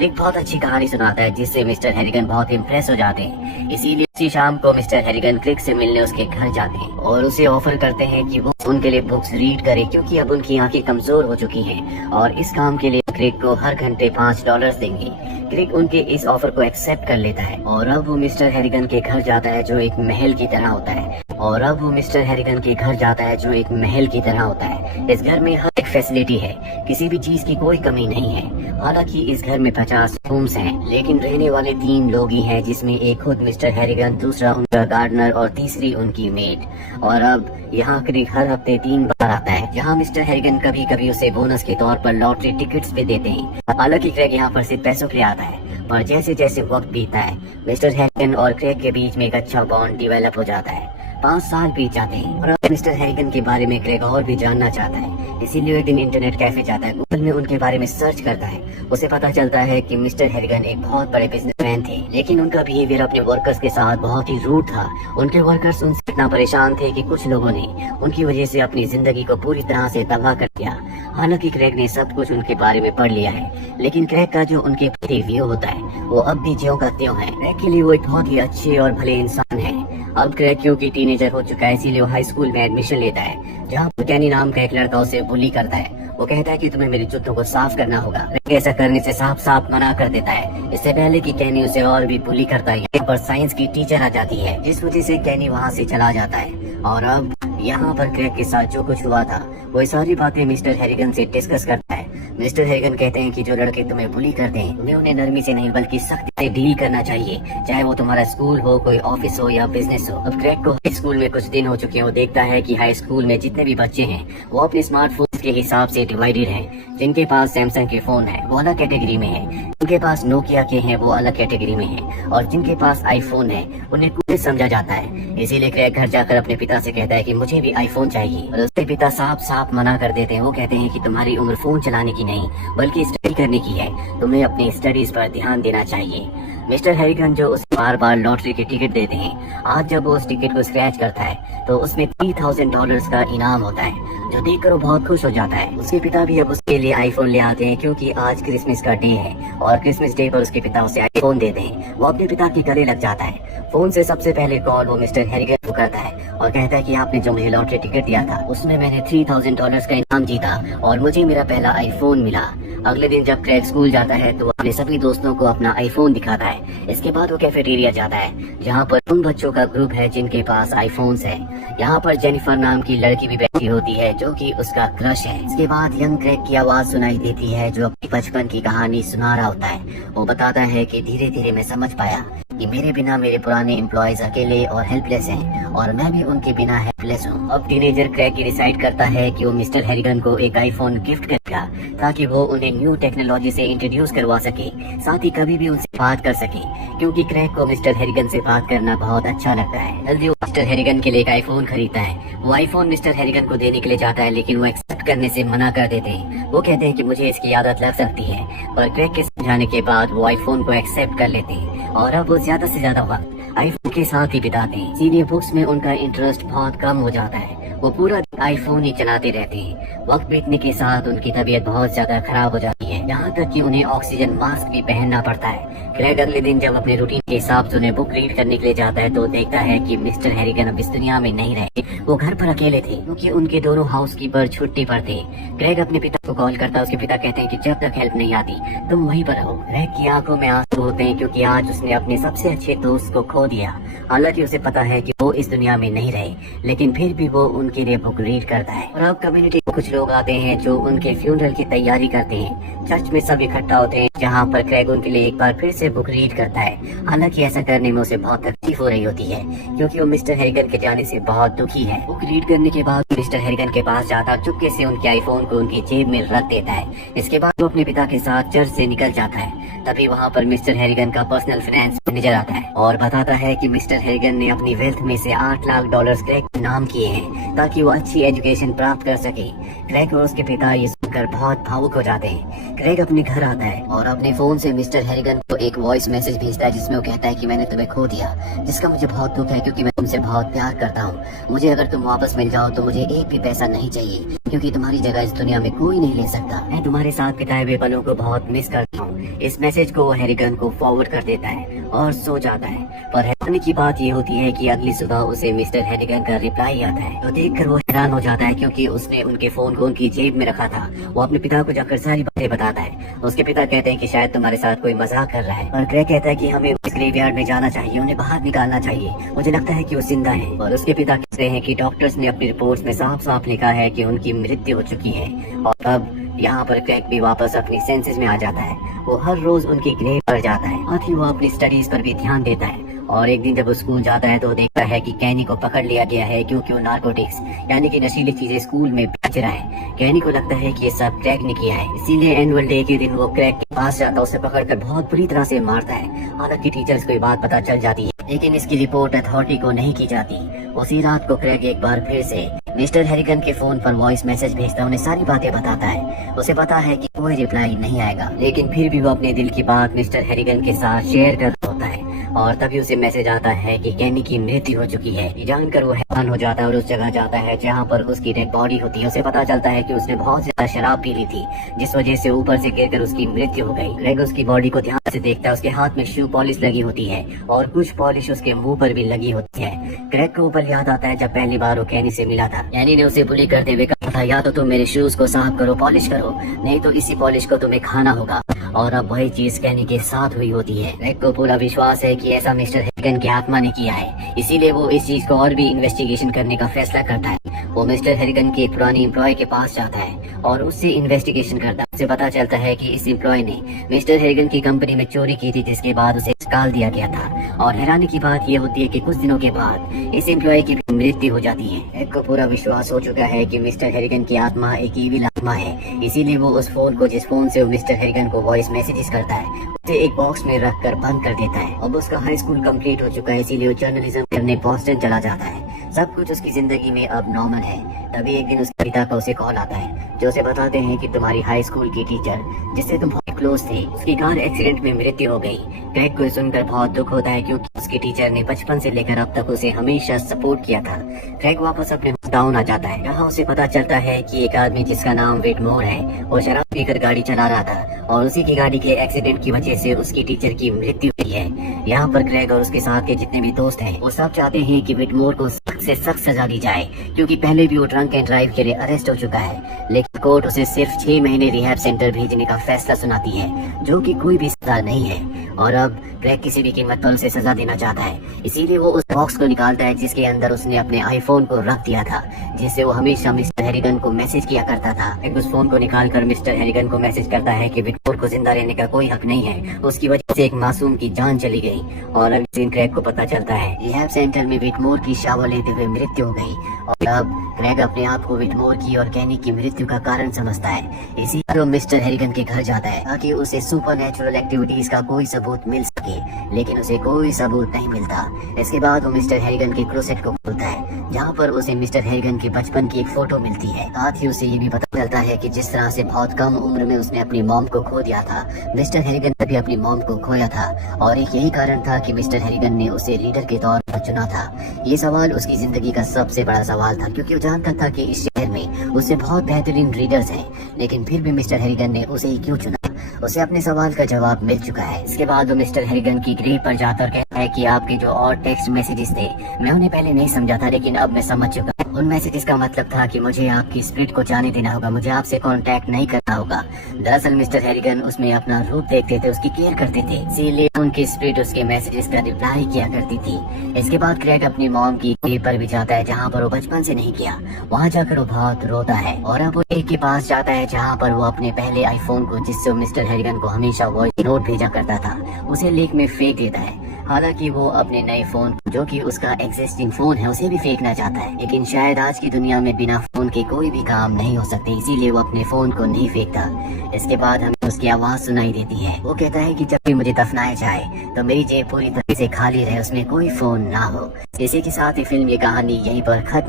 Craig बहुत अच्छी कहानी सुनाता है जिससे मिस्टर हैरिगन बहुत इम्प्रेस हो जाते हैं। इसीलिए उसी शाम को मिस्टर हैरिगन क्रेग से मिलने उसके घर जाते हैं और उसे ऑफर करते हैं कि वो उनके लिए बुक्स रीड करे, क्योंकि अब उनकी आंखें कमजोर हो चुकी हैं और इस काम के लिए क्रेग को हर घंटे $5 देंगे। क्रेग उनके इस ऑफर को एक्सेप्ट कर लेता है और अब वो मिस्टर हैरिगन के घर जाता है जो एक महल की तरह होता है। इस घर में हर एक फैसिलिटी है, किसी भी चीज की कोई कमी नहीं है। हालांकि इस घर में 50 रूम्स हैं, लेकिन रहने वाले 3 लोग ही हैं, जिसमें एक खुद मिस्टर हैरिगन, दूसरा उनका गार्डनर और तीसरी उनकी मेड। और अब यहाँ क्रेग हर हफ्ते 3 बार आता है, जहाँ मिस्टर हैरिगन कभी कभी उसे बोनस के तौर पर लॉटरी टिकट्स भी देते हैं। हालांकि क्रेग यहाँ पर सिर्फ पैसों के लिए आता है, पर जैसे जैसे वक्त बीतता है मिस्टर हैरिगन और क्रेग के बीच में एक अच्छा बॉन्ड डेवलप हो जाता है। 5 साल बीत जाते हैं और अब मिस्टर हैरिगन के बारे में क्रेग और भी जानना चाहता है। इसीलिए एक दिन इंटरनेट कैफे जाता है, गूगल में उनके बारे में सर्च करता है। उसे पता चलता है कि मिस्टर हैरिगन एक बहुत बड़े बिजनेसमैन थे, लेकिन उनका बिहेवियर अपने वर्कर्स के साथ बहुत ही रूड था। उनके वर्कर्स उनसे इतना परेशान थे कि कुछ लोगों ने उनकी वजह से अपनी जिंदगी को पूरी तरह से तबाह कर दिया। हालांकि क्रेग ने सब कुछ उनके बारे में पढ़ लिया है, लेकिन क्रेग का जो उनके प्रति व्यू होता है वो अब भी ज्यों का त्यों है। क्रेग के लिए वो एक बहुत ही अच्छे और भले इंसान है। अब क्रेग क्योंकि टीनेजर हो चुका है, इसीलिए वो हाई स्कूल में एडमिशन लेता है, जहाँ पर कैनी नाम का एक लड़का उसे बुली करता है। वो कहता है कि तुम्हें मेरे जूतों को साफ करना होगा। क्रेग ऐसा करने से साफ साफ मना कर देता है। इससे पहले कि कैनी उसे और भी बुली करता है, यहाँ पर साइंस की टीचर आ जाती है, जिस वजह से कैनी वहाँ से चला जाता है। और अब यहाँ पर क्रेग के साथ जो कुछ हुआ था वो सारी बातें मिस्टर हैरिगन से डिस्कस करता है। मिस्टर हैरिगन कहते हैं कि जो लड़के तुम्हें बुली करते हैं तुम्हें उन्हें नरमी से नहीं बल्कि सख्ती से डील करना चाहिए, चाहे वो तुम्हारा स्कूल हो, कोई ऑफिस हो या बिजनेस हो। अब क्रेग को हाई स्कूल में कुछ दिन हो चुके हैं। वो देखता है कि हाई स्कूल में जितने भी बच्चे हैं वो अपने स्मार्टफोन के हिसाब से डिवाइडेड हैं। जिनके पास सैमसंग के फोन है वो अलग कैटेगरी में है, जिनके पास नोकिया के हैं वो अलग कैटेगरी में है, और जिनके पास आईफोन है उन्हें कुछ समझा जाता है। इसीलिए क्रेग घर जाकर अपने पिता से कहता है कि मुझे भी आईफोन चाहिए, और उसके पिता साफ साफ मना कर देते हैं। वो कहते हैं कि तुम्हारी उम्र फोन चलाने की नहीं बल्कि स्टडी करने की है, तुम्हें अपनी स्टडीज पर ध्यान देना चाहिए। मिस्टर हैरिगन जो उसे बार बार लॉटरी की टिकट देते हैं, आज जब वो उस टिकट को स्क्रैच करता है तो उसमें $3000 का इनाम होता है, जो देखकर वो बहुत खुश हो जाता है। उसके पिता भी अब उसके लिए आईफोन ले आते हैं, क्योंकि आज क्रिसमस का डे है और क्रिसमस डे पर उसके पिता उसे आईफोन देते हैं। वो अपने पिता के गले लग जाता है। फोन से सबसे पहले कॉल वो मिस्टर हैरिगन को करता है और कहता है कि आपने जो मुझे लॉटरी टिकट दिया था उसमें मैंने $3000 का इनाम जीता और मुझे मेरा पहला आईफोन मिला। अगले दिन जब क्रेग स्कूल जाता है तो वो अपने सभी दोस्तों को अपना आईफोन दिखाता है। इसके बाद वो कैफेटेरिया जाता है, जहाँ पर उन बच्चों का ग्रुप है जिनके पास आईफोन्स है। यहाँ पर जेनिफर नाम की लड़की भी बैठी होती है जो कि उसका क्रश है। इसके बाद यंग क्रेग की आवाज सुनाई देती है जो अपनी बचपन की कहानी सुना रहा होता है। वो बताता है कि धीरे धीरे मैं समझ पाया कि मेरे बिना मेरे पुराने एम्प्लॉयज अकेले और हेल्पलेस हैं और मैं भी उनके बिना हेल्पलेस हूँ। अब टीनेजर क्रेग डिसाइड करता है कि वो मिस्टर हैरिगन को एक आईफोन गिफ्ट करेगा, ताकि वो उन्हें न्यू टेक्नोलॉजी से इंट्रोड्यूस करवा सके, साथ ही कभी भी उनसे बात कर सके, क्योंकि क्रेग को मिस्टर हैरिगन से बात करना बहुत अच्छा लगता है। जल्दी वो मिस्टर हैरिगन के लिए एक आईफोन खरीदता है। वो आईफोन मिस्टर हैरिगन को देने के लिए जाता है, लेकिन वो एक्सेप्ट करने से मना कर देते हैं। वो कहते हैं कि मुझे इसकी आदत लग सकती है, पर क्रेग के समझाने के बाद वो आईफोन को एक्सेप्ट कर लेते हैं और अब वो ज्यादा से ज्यादा वक्त आईफोन के साथ ही बिताते हैं। सीधे बुक्स में उनका इंटरेस्ट बहुत कम हो जाता है। वो पूरा दिन आईफोन ही चलाते रहते हैं। वक्त बीतने के साथ उनकी तबीयत बहुत ज्यादा खराब हो जाती है, यहाँ तक कि उन्हें ऑक्सीजन मास्क भी पहनना पड़ता है। क्रेग अगले दिन जब अपने रूटीन के हिसाब से उन्हें बुक रीड करने के लिए जाता है तो देखता है कि मिस्टर हैरिगन अब इस दुनिया में नहीं रहे। वो घर पर अकेले थे, क्योंकि उनके दोनों हाउसकीपर छुट्टी पर थे। क्रेग अपने पिता को कॉल करता है। उसके पिता कहते हैं कि जब तक हेल्प नहीं आती तुम वहीं पर रहो। क्रेग की आंखों में आंसू होते हैं, क्योंकि आज उसने अपने सबसे अच्छे दोस्त को खो दिया। हालांकि उसे पता है कि वो इस दुनिया में नहीं रहे, लेकिन फिर भी वो उनके लिए बुक रीड करता है। और अब कम्युनिटी में कुछ लोग आते हैं जो उनके फ्यूनरल की तैयारी करते हैं। चर्च में सब इकट्ठा होते हैं, जहाँ पर क्रेग उनके लिए एक बार फिर से बुक रीड करता है। हालांकि ऐसा करने में उसे बहुत तकलीफ हो रही होती है, क्योंकि वो मिस्टर हैरिगन के जाने से बहुत दुखी है। बुक रीड करने के बाद मिस्टर हैरिगन के पास जाता, चुपके से उनके आईफोन को उनकी जेब में रख देता है। इसके बाद वो अपने पिता के साथ चर्च से निकल जाता है। तभी वहाँ पर मिस्टर हैरिगन का पर्सनल फाइनेंस मैनेजर आता है और बताता है कि मिस्टर हैरिगन ने अपनी वेल्थ में से $8 लाख क्रेग के नाम किए हैं, ताकि वो अच्छी एजुकेशन प्राप्त कर सके। क्रेग और उसके पिता ये सुनकर बहुत भावुक हो जाते हैं। क्रेग अपने घर आता है और अपने फोन से मिस्टर हैरिगन को एक वॉइस मैसेज भेजता है, जिसमें वो कहता है कि मैंने तुम्हें खो दिया, जिसका मुझे बहुत दुख है, क्योंकि मैं तुमसे बहुत प्यार करता हूँ। मुझे अगर तुम वापस मिल जाओ तो मुझे एक भी पैसा नहीं चाहिए, क्योंकि तुम्हारी जगह इस दुनिया में कोई नहीं ले सकता। मैं तुम्हारे साथ बिताए हुए पलों को बहुत मिस करता हूँ। इस मैसेज को हैरिगन को फॉरवर्ड कर देता है और सो जाता है। पर हैरानी की बात ये होती है कि अगली सुबह उसे मिस्टर हैरिगन का रिप्लाई आता है, तो देखकर वो हैरान हो जाता है क्योंकि उसने उनके फोन को उनकी जेब में रखा था। वो अपने पिता को जाकर सारी बातें बताता है। उसके पिता कहते हैं कि शायद तुम्हारे साथ कोई मजाक कर रहा है, और ग्रेग कहता है कि हमें उस ग्रेवयार्ड में जाना चाहिए, उन्हें बाहर निकालना चाहिए, मुझे लगता है कि वो जिंदा है। और उसके पिता कहते हैं कि डॉक्टर्स ने अपनी रिपोर्ट्स में साफ साफ लिखा है कि उनकी मृत्यु हो चुकी है। और अब यहाँ पर ग्रेग भी वापस अपनी सेंसेस में आ जाता है। वो हर रोज उनकी ग्रेव पर जाता है, साथ ही वो अपनी स्टडीज पर भी ध्यान देता है। और एक दिन जब वो स्कूल जाता है तो देखता है कि कैनी को पकड़ लिया गया है क्योंकि वो नार्कोटिक्स यानी कि नशीली चीजें स्कूल में बेच रहा है। कैनी को लगता है कि ये सब क्रैग ने किया है, इसीलिए एनुअल डे के दिन वो क्रैग के पास जाता है, उसे पकड़कर बहुत बुरी तरह से मारता है। हालांकि टीचर्स को ये बात पता चल जाती है, लेकिन इसकी रिपोर्ट अथॉरिटी को नहीं की जाती। उसी रात को क्रैग एक बार फिर से मिस्टर हैरिगन के फोन पर वॉइस मैसेज भेजता है, उन्हें सारी बातें बताता है। उसे पता है कि कोई रिप्लाई नहीं आएगा, लेकिन फिर भी वो अपने दिल की बात मिस्टर हैरिगन के साथ शेयर कर रहा होता है। और तभी उसे मैसेज आता है कि कैनी की मृत्यु हो चुकी है। ये जानकर वो हैरान हो जाता है और उस जगह जाता है जहाँ पर उसकी डेड बॉडी होती है। उसे पता चलता है कि उसने बहुत ज्यादा शराब पी ली थी, जिस वजह से ऊपर से गिरकर उसकी मृत्यु हो गई। ग्रेग उसकी बॉडी को ध्यान से देखता है, उसके हाथ में शू पॉलिश लगी होती है और कुछ पॉलिश उसके मुंह पर भी लगी होती है। ग्रेग को ऊपर याद आता है जब पहली बार वो कैनी से मिला था। कैनी ने उसे बुली करते हुए कहा था, या तो तुम मेरे शूज को साफ करो, पॉलिश करो, नहीं तो इसी पॉलिश को तुम्हें खाना होगा। और अब वही चीज कैनी के साथ हुई होती है। ग्रेग को पूरा विश्वास है कि ऐसा मिस्टर हैरिगन की आत्मा ने किया है, इसीलिए वो इस चीज को और भी इन्वेस्टिगेशन करने का फैसला करता है। वो मिस्टर हैरिगन की एक पुरानी एम्प्लॉय के पास जाता है और उससे इन्वेस्टिगेशन करता है। उसे पता चलता है कि इस एम्प्लॉय ने मिस्टर हैरिगन की कंपनी में चोरी की थी, जिसके बाद उसे निकाल दिया गया था। और हैरानी की बात ये होती है कि कुछ दिनों के बाद इस एम्प्लॉय की भी मृत्यु हो जाती है। ग्रेग को पूरा विश्वास हो चुका है कि मिस्टर हैरिगन की आत्मा एक ईविल आत्मा है, इसीलिए वो उस फोन को, जिस फोन से वो मिस्टर हैरिगन को वॉइस मैसेजेस करता है, उसे एक बॉक्स में रखकर बंद कर देता है। अब उसका हाई स्कूल कंप्लीट हो चुका है, इसीलिए वो जर्नलिज्म करने बोस्टन चला जाता है। सब कुछ उसकी जिंदगी में अब नॉर्मल है। तभी एक दिन उसके पिता का उसे कॉल आता है, जो उसे बताते हैं कि तुम्हारी हाई स्कूल की टीचर, जिससे तुम बहुत क्लोज थे, उसकी कार एक्सीडेंट में मृत्यु हो गई। ग्रेग को सुनकर बहुत दुख होता है क्योंकि उसकी टीचर ने बचपन से लेकर अब तक उसे हमेशा सपोर्ट किया था। ग्रेग वापस अपने टाउन आ जाता है। यहाँ उसे पता चलता है कि एक आदमी जिसका नाम विटमोर है, वो शराब पीकर गाड़ी चला रहा था और उसी की गाड़ी के एक्सीडेंट की वजह से उसकी टीचर की मृत्यु हुई है। यहाँ पर ग्रेग और उसके साथ के जितने भी दोस्त हैं, वो सब चाहते हैं कि विटमोर को सख्त से सख्त सजा दी जाए, क्योंकि पहले भी वो ड्रंक एंड ड्राइव के लिए अरेस्ट हो चुका है। लेकिन कोर्ट उसे सिर्फ 6 महीने रिहैब सेंटर भेजने का फैसला सुनाती है, जो कि कोई भी सजा नहीं है। और अब ग्रेग किसी भी कीमत पर उसे सजा देना चाहता है, इसीलिए वो उस बॉक्स को निकालता है जिसके अंदर उसने अपने आईफोन को रख दिया था, जिससे वो हमेशा मिस्टर हैरिगन को मैसेज किया करता था। ग्रेग उस फोन को निकालकर मिस्टर हैरिगन को मैसेज करता है कि विटमोर को जिंदा रहने का कोई हक नहीं है, उसकी वजह से एक मासूम की जान चली गई। और अब ग्रेग को पता चलता है रिहैब सेंटर में विटमोर की शावर लेते हुए मृत्यु हो गई। और अब ग्रेग अपने आप को विटमोर की और कैनी की मृत्यु का कारण समझता है। इसी पर वो मिस्टर हैरिगन के घर जाता है ताकि उसे सुपरनैचुरल एक्टिविटीज का कोई सबूत मिल सके, लेकिन उसे कोई सबूत नहीं मिलता। इसके बाद वो मिस्टर हैरिगन के क्लोसेट को खोलता है, जहाँ पर उसे मिस्टर हैरिगन के बचपन की एक फोटो मिलती है। साथ ही उसे ये भी पता चलता है कि जिस तरह से बहुत कम उम्र में उसने अपनी मॉम को खो दिया था, मिस्टर हैरिगन ने भी अपनी मॉम को खोया था। और एक यही कारण था कि मिस्टर हैरिगन ने उसे लीडर के तौर पर चुना था। ये सवाल उसकी जिंदगी का सबसे बड़ा सवाल था, क्योंकि वो जानता था कि इस शहर में उससे बहुत बेहतरीन रीडर्स हैं, लेकिन फिर भी मिस्टर हैरिगन ने उसे ही क्यों चुना। उसे अपने सवाल का जवाब मिल चुका है। इसके बाद वो मिस्टर हैरिगन की ग्रेव पर जाता और कहता है कि आपके जो और टेक्स्ट मैसेजेस थे, मैं उन्हें पहले नहीं समझा था, लेकिन अब मैं समझ चुका हूँ। उन मैसेजेस का मतलब था कि मुझे आपकी स्पिरिट को जाने देना होगा, मुझे आपसे कांटेक्ट नहीं करना होगा। दरअसल मिस्टर हैरिगन उसमें अपना रूप देखते थे, उसकी केयर करते थे, इसीलिए उनकी स्पिरिट उसके मैसेजेस का रिप्लाई किया करती थी। इसके बाद ग्रेग अपनी मॉम की ग्रेव पर भी जाता है, जहाँ पर वो बचपन से नहीं किया। वहाँ जाकर वो बहुत रोता है और अब वो लेक के पास जाता है, जहाँ पर वो अपने पहले आईफोन को, जिससे मिस्टर हैरिगन को हमेशा वॉइस नोट भेजा करता था, उसे लेक में फेंक देता है। हालांकि वो अपने नए फोन, जो कि उसका एग्जिस्टिंग फोन है, उसे भी फेंकना चाहता है, लेकिन शायद आज की दुनिया में बिना फोन के कोई भी काम नहीं हो सकते, इसीलिए वो अपने फोन को नहीं फेंकता। इसके बाद हमें उसकी आवाज सुनाई देती है। वो कहता है कि जब भी मुझे दफनाया जाए तो मेरी जेब पूरी तरह से खाली रहे, उसमें कोई फोन ना हो। इसी के साथ ही फिल्म, ये कहानी यहीं पर खत्म।